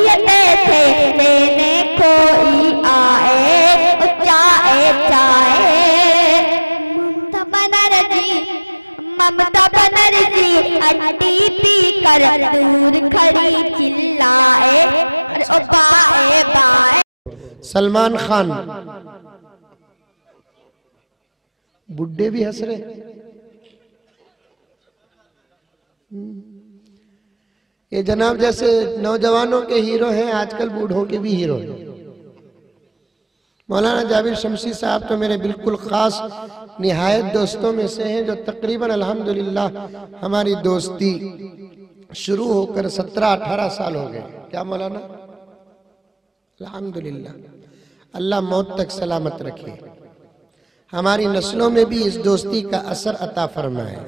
कहते थे लेने कोई आए चाहे चाहे। ममता बनर्जी अड्डी पी कर दूर खड़ी चिल्लाए ओ बाए बाए। सलमान खान, बुड्ढे भी हंस रहे। ये जनाब जैसे नौजवानों के हीरो हैं, आजकल बूढ़ों के भी हीरो हैं। मौलाना जाबिर शमसी साहब तो मेरे बिल्कुल खास निहायत दोस्तों में से हैं, जो तकरीबन अल्हम्दुलिल्लाह हमारी दोस्ती शुरू होकर 17-18 साल हो गए। क्या मौलाना? अल्हम्दुलिल्लाह, अल्लाह मौत तक सलामत रखे, हमारी नस्लों में भी इस दोस्ती का असर अता फरमाए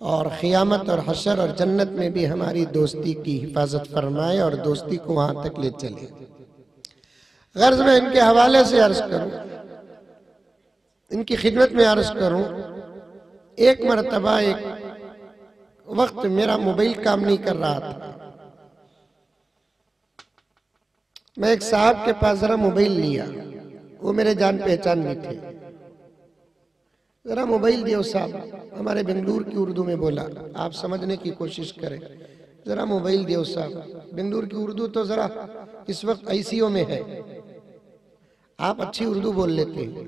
और क़यामत और हशर और जन्नत में भी हमारी दोस्ती की हिफाजत फरमाए और दोस्ती को वहां तक ले चले। गर्ज में इनके हवाले से अर्ज करूं, इनकी खिदमत में अर्ज करूं, एक मरतबा एक वक्त मेरा मोबाइल काम नहीं कर रहा था। मैं एक साहब के पास जरा मोबाइल लिया, वो मेरे जान पहचान भी थे। जरा मोबाइल दियो साहब, हमारे बेंगलुरु की उर्दू में बोला, आप समझने की कोशिश करें। जरा मोबाइल दियो साहब। बेंगलुरु की उर्दू तो जरा इस वक्त आईसीयू में है, आप अच्छी उर्दू बोल लेते हैं।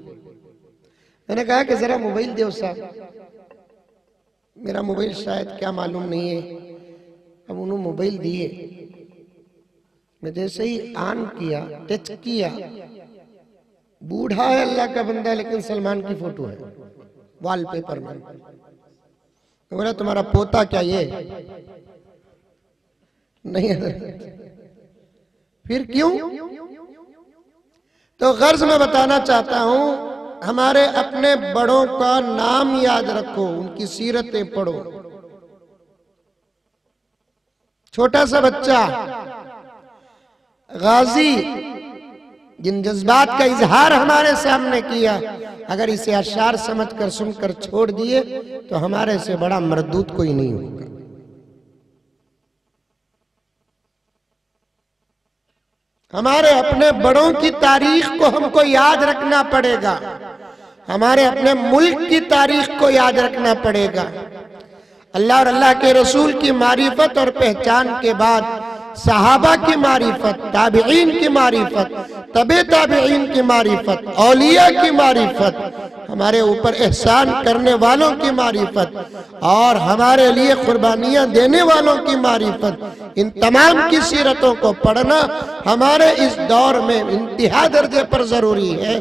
मैंने कहा कि जरा मोबाइल दियो साहब। मेरा मोबाइल शायद क्या मालूम नहीं है। अब उन्होंने मोबाइल दिए, मैं जैसे ही ऑन किया, टच किया, बूढ़ा है अल्लाह का बंदा, लेकिन सलमान की फोटो है वॉलपेपर में। बोला तुम्हारा पोता क्या ये? नहीं। फिर क्यों? तो गर्ज में बताना चाहता हूं, हमारे अपने बड़ों का नाम याद रखो, उनकी सीरतें पढ़ो। छोटा सा बच्चा गाजी जिन जज्बात का इजहार हमारे सामने किया, अगर इसे अशार समझकर सुनकर छोड़ दिए तो हमारे से बड़ा मरदूत कोई नहीं होगा। हमारे अपने बड़ों की तारीख को हमको याद रखना पड़ेगा, हमारे अपने मुल्क की तारीख को याद रखना पड़ेगा। अल्लाह और अल्लाह के रसूल की मारिफत और पहचान के बाद सहाबा की मारिफत, ताबिईन की मारिफत, तबे ताबिईन की मारिफत, औलिया की मारिफत, हमारे ऊपर एहसान करने वालों की मारिफत और हमारे लिए कुर्बानियां देने वालों की मारिफत, इन तमाम की सीरतों को पढ़ना हमारे इस दौर में इंतहा दर्जे पर जरूरी है।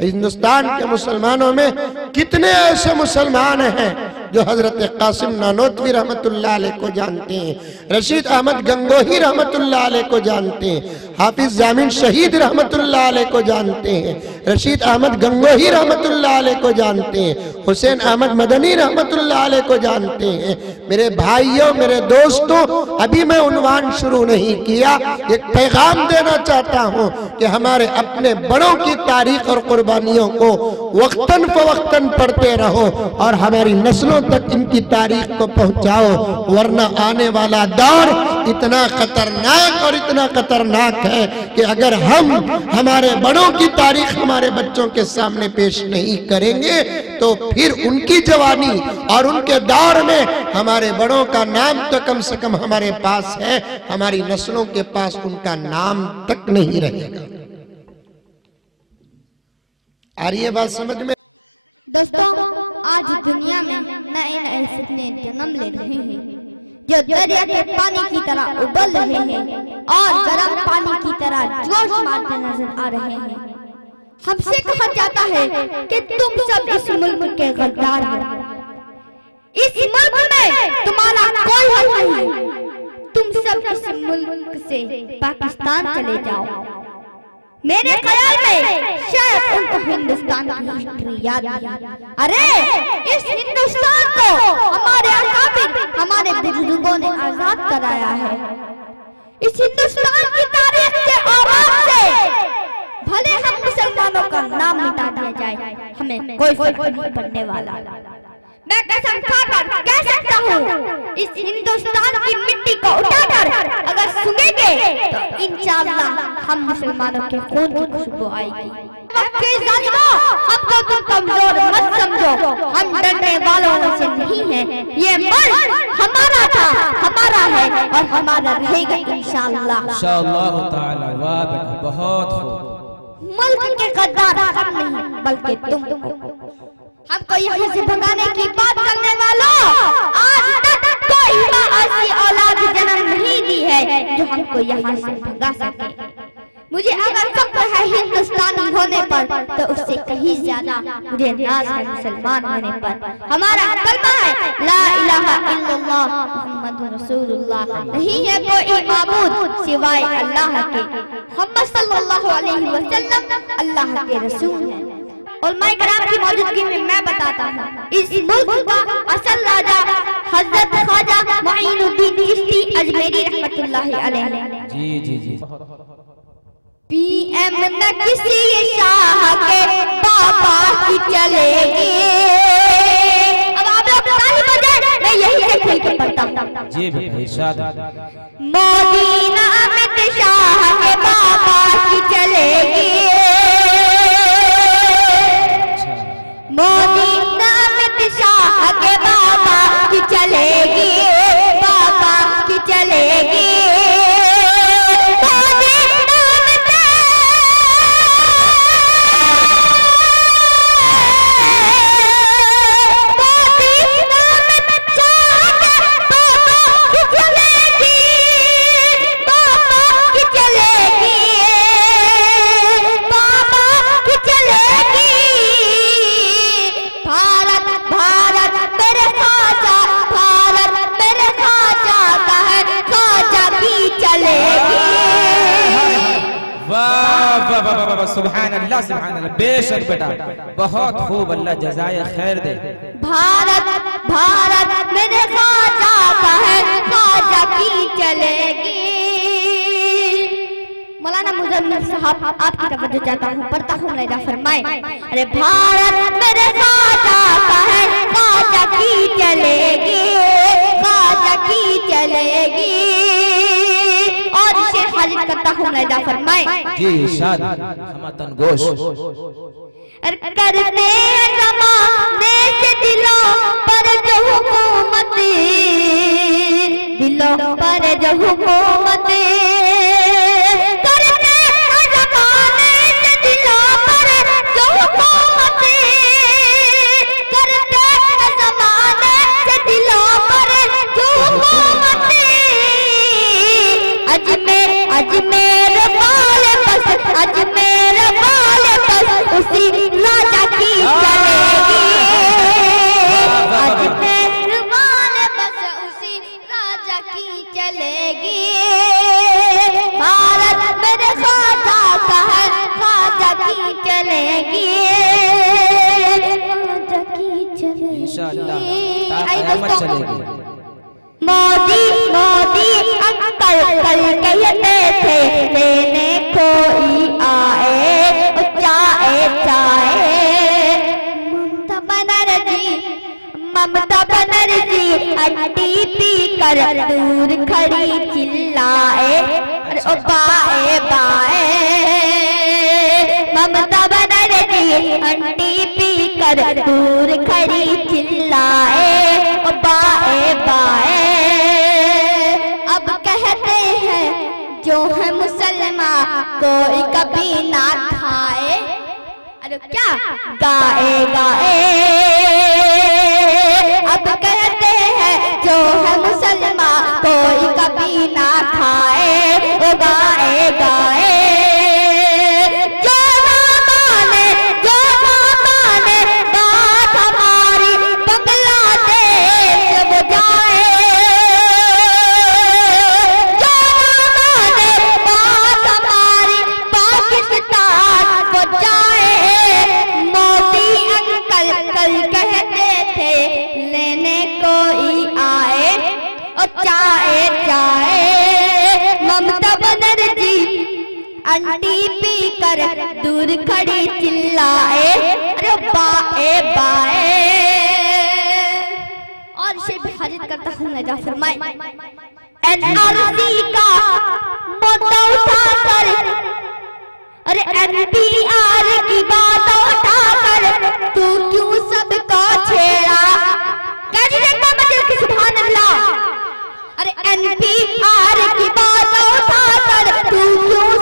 हिंदुस्तान के मुसलमानों में कितने ऐसे मुसलमान हैं जो हजरत कासिम नानोतवी रहमतुल्लाह अलैह को जानते हैं, रशीद अहमद गंगोही रहमतुल्लाह अलैह को जानते हैं, हाफिज जामिन शहीद रहमतुल्लाह अलैह को जानते हैं, रशीद अहमद गंगोही रहमतुल्लाह अलैह को जानते हैं, हुसैन अहमद मदनी रहमतुल्लाह अलैह को जानते हैं। मेरे भाइयों, मेरे दोस्तों, अभी मैं उन्वान शुरू नहीं किया, एक पैगाम देना चाहता हूँ कि हमारे अपने बड़ों की तारीख और कुर्बानियों को वक्तन फवक्तन पढ़ते रहो और हमारी नस्लों तक इनकी तारीख को पहुंचाओ, वरना आने वाला दौर इतना खतरनाक और इतना खतरनाक है कि अगर हम हमारे बड़ों की तारीख हमारे बच्चों के सामने पेश नहीं करेंगे तो फिर उनकी जवानी और उनके दौर में हमारे बड़ों का नाम तो कम से कम हमारे पास है, हमारी नस्लों के पास उनका नाम तक नहीं रहेगा। आ रही है बात समझ में? दोस्तों, आज दुनिया में नए नए फितने जन्म ले रहे हैं जो दरिया के पानी की तरह उबल रहे हैं और गर्म पानी की तरह जोश मारते नजर आ रहे हैं। हमसे कहा जाता है कि तुम सब इस मुल्क के गद्दार हो, इस मुल्क में तुम्हारा कोई हक नहीं, तुम सब इस मुल्क से पाकिस्तान चले जाओ। मेरे ख्याल में शायद उनको हिंदुस्तान की हिस्ट्री याद नहीं। अरे इस हिंदुस्तान को हमारे अकाबिर, हमारे बुजुर्गों ने आजाद कराया है। इस हिंदुस्तान की तारीख के आवाज से भले हम मुसलमानों का नाम मिटा दिया जाए, हमें कोई फर्क नहीं पड़ने वाला। मैं कसम खाकर कह सकता हूँ, इस हिंदुस्तान की मिट्टी को उठाकर अगर सूंघेंगे तो इंशाअल्लाह हम मुसलमानों के खून की खुशबू आएगी। हमको तुम कमजोर मत समझो, हम डरने वालों से नहीं हैं। ये मुल्क हमारा था, हमारा है और हमारा रहेगा इंशाअल्लाह। इंशाअल्लाह ताला। वाह बेटा, बहुत खूब। मुल्क के गद्दार हम नहीं बल्कि तुम। हमको यहाँ से भगाने की बात करने वालों, आज तक कोई ऐसी औलाद जन्म नहीं दी है जो हमको यहाँ से भगा सके। मुझे अगर फख्र है हिंदुस्तानी होने पर तो उससे कहीं ज्यादा मुझे नाज है मुसलमान होने पर। हमारा कलमा है ला इलाहा इल्लल्लाह मुहम्मदुर रसूलुल्लाह। नहीं है कोई माबूद सिवाय अल्लाह के। मोहम्मद सल्लल्लाहु अलैहि वसल्लम अल्लाह के रसूल हैं। और मैं कराम की मौजूदगी में मैं बताता हूँ, इस मुल्क का असल राजा हजरत ख्वाजा मुईनुद्दीन चिश्ती अजमेरी रहमतुल्लाहि अलैह। जी जी जी। पीएम न किसी शाह के पापा की चलेगी। अब आप लोग ताली बजाएं, मैं यही से खुल के पढ़ता हूँ। जी बेटा, इरशाद। मोदी न अमित शाह के पापा की चलेगी। मोदी न अमित शाह के पापा की चलेगी, पापा की चलेगी। सुभान अल्लाह, सुभान अल्लाह। बेशक बेटा, बहुत खूब, अल्लाह जज़ाए खैर दे। भारत भारत मेरे ख्वाजा का है, ख्वाजा की चलेगी। मौलाना मुजम्मिल साहब आपकी तवज्जो चाहता हूँ, पढ़ता हूँ मेरा फरमाए। अरे भारत मेरे ख्वाजा का है, ख्वाजा की चलेगी, ख्वाजा की चलेगी। और इसे हाजिर करता हूँ मेरा फरमाए। जी इरशाद। हमतन गोश करते ज़माने से दिलों पर जो हुकूमत, दिलों पर जो हुकूमत। करते ज़माने से दिलों पर जो हुकूमत, करते ज़माने से दिलों पर जो हुकूमत। अजमेर अजमेर वाले बस, अजमेर वाले बस उसी राजा की चलेगी। अजमेर वाले बस उसी राजा की चलेगी। भारत मेरे ख्वाजा का है, ख्वाजा की चलेगी, ख्वाजा की चलेगी। इंशाअल्लाह ता क़यामत चलेगी। मोदी मोदी अंकल कल कहते थे लेने कोई आए, चाहे चाहे। ममता बनर्जी हड्डी पी कर दूर खड़ी चिल्लाए, अरे ओ बाए बाए। ममता बनर्जी हड्डी पी कर दूर खड़ी चिल्लाए, ओ बाए बाए। अब कहते हैं जो है मुसलमान कोई कभी ना खाए, अरे क्या गाए गाए। अब कहते हैं जो है मुसलमान कोई कभी ना खाए, ओ गाए गाए। बात हमारी बांग्लादेश वो जाए, बात हमारी पाकिस्तान वो जाए। मोदी अंकल कल कहते थे लेने कोई आए, और चाहे चाहे। ममता बनर्जी अंडी पी कर दूर खड़ी चिल्लाए, अरे बाए बाए। अर्ज करता हूँ नजा फरमाए। एनआरसी का मुद्दा उठाकर, अरे एनपीआर की बात उठाकर तू क्यों सबको छेड़ा? कैसे देखो मदिल की सुभान अल्लाह। अरे एनपीआर की बात उठाकर तू क्यों